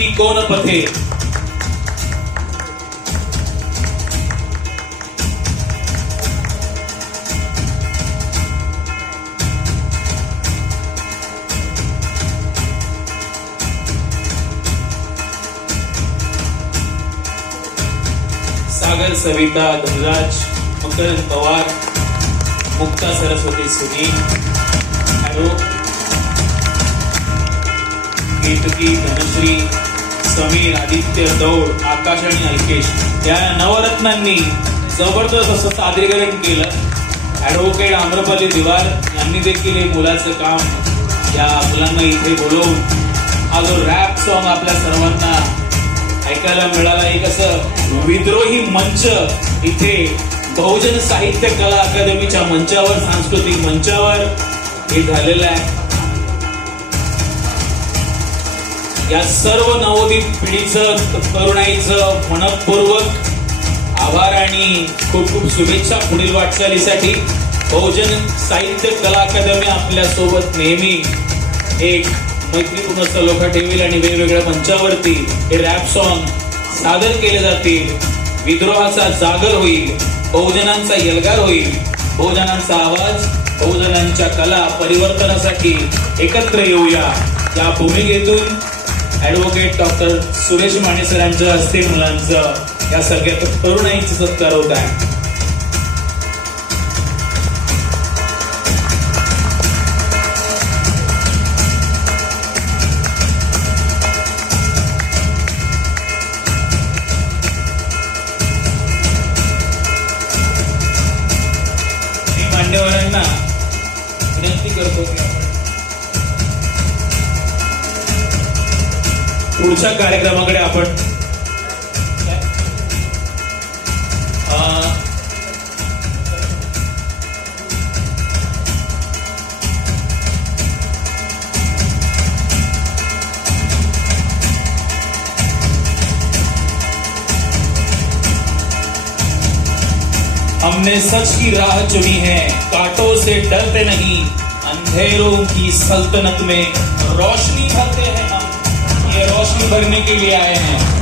ती कोण पथे? सागर सविता धनराज मकरंद पवार मुक्ता सरस्वती सुनील हॅलो. केतकी धनश्री समीर आदित्य दौड आकाश आणि अल्केश या नवरत्नांनी जबरदस्त असं सादरीकरण केलं. ॲडव्होकेट आम्रपाली दिवार यांनी देखील हे मुलाचं काम या मुलांना इथे बोलवून हा जो रॅप सॉन्ग आपल्या सर्वांना ऐकायला मिळाला. एक असं विद्रोही मंच इथे बहुजन साहित्य कला अकादमीच्या मंचावर सांस्कृतिक मंचावर हे झालेलं आहे. या सर्व नवोदित पिढीचं तरुणाईचं मनपूर्वक आभार आणि खूप खूप शुभेच्छा पुढील वाटचालीसाठी. बहुजन साहित्य कला अकादमी आपल्यासोबत नेहमी एक मैत्रीपूर्ण सलोखा ठेवील आणि वेगवेगळ्या मंचावरती हे रॅप सॉन्ग सादर केले जातील. विद्रोहाचा जागर होईल बहुजनांचा यलगार होईल. बहुजनांचा आवाज बहुजनांच्या कला परिवर्तनासाठी एकत्र येऊया. या भूमिकेतून ॲडव्होकेट डॉक्टर सुरेश माने सरांच्या हस्ते मुलांचं या सगळ्या तरुणाईचा सत्कार होत आहे. मी मान्यवरांना विनंती करतो पुढच्या कार्यक्रमाकडे आपण. हमने सच की राह चुनी है, कांटों से डरते नहीं, अंधेरों की सल्तनत में रोशनी भरने के लिए आए हैं।